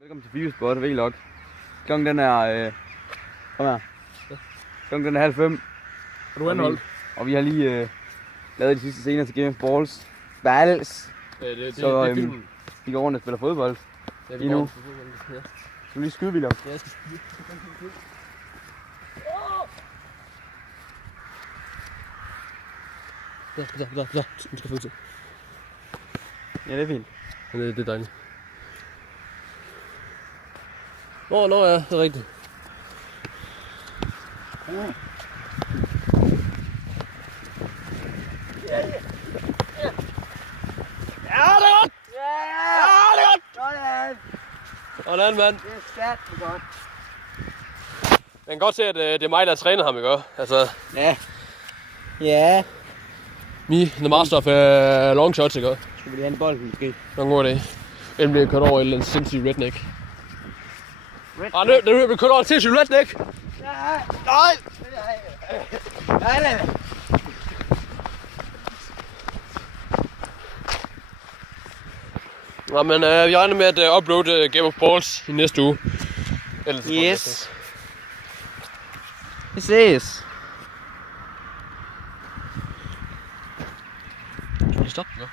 Velkommen til Bibelsport Vlog. Klokken den er... kom her. Klokken den er 4:30. Er du anholdt? Og vi har lige lavet de sidste scener til Game of Balls. Balls! Så det er filmen. vi går rundt og spiller fodbold. Ja, lige nu. Ja. Skal du lige skyde, William? Ja, jeg skal skyde. Der. Du skal få til. Ja, det er fint. Men det er dejligt. Nå ja, det er rigtigt. Ja, det er godt! Ja, det er godt! Sådan, mand. Det er satme godt. Man kan godt se, at det er mig, der træner ham, ikke? Altså, Ja. Ja. me, the master of long shots, ikke? Skal vi lige have en bold, måske? Det var en god idé. Ellen bliver kørt over et eller andet sindssygt redneck. Det bliver kørt over et sindssygt redneck! Nej! Nej! Nå, men vi regner med at uploade Game of Balls i næste uge. Ellers Yes. Vi ses. Skal vi stoppe? Ja.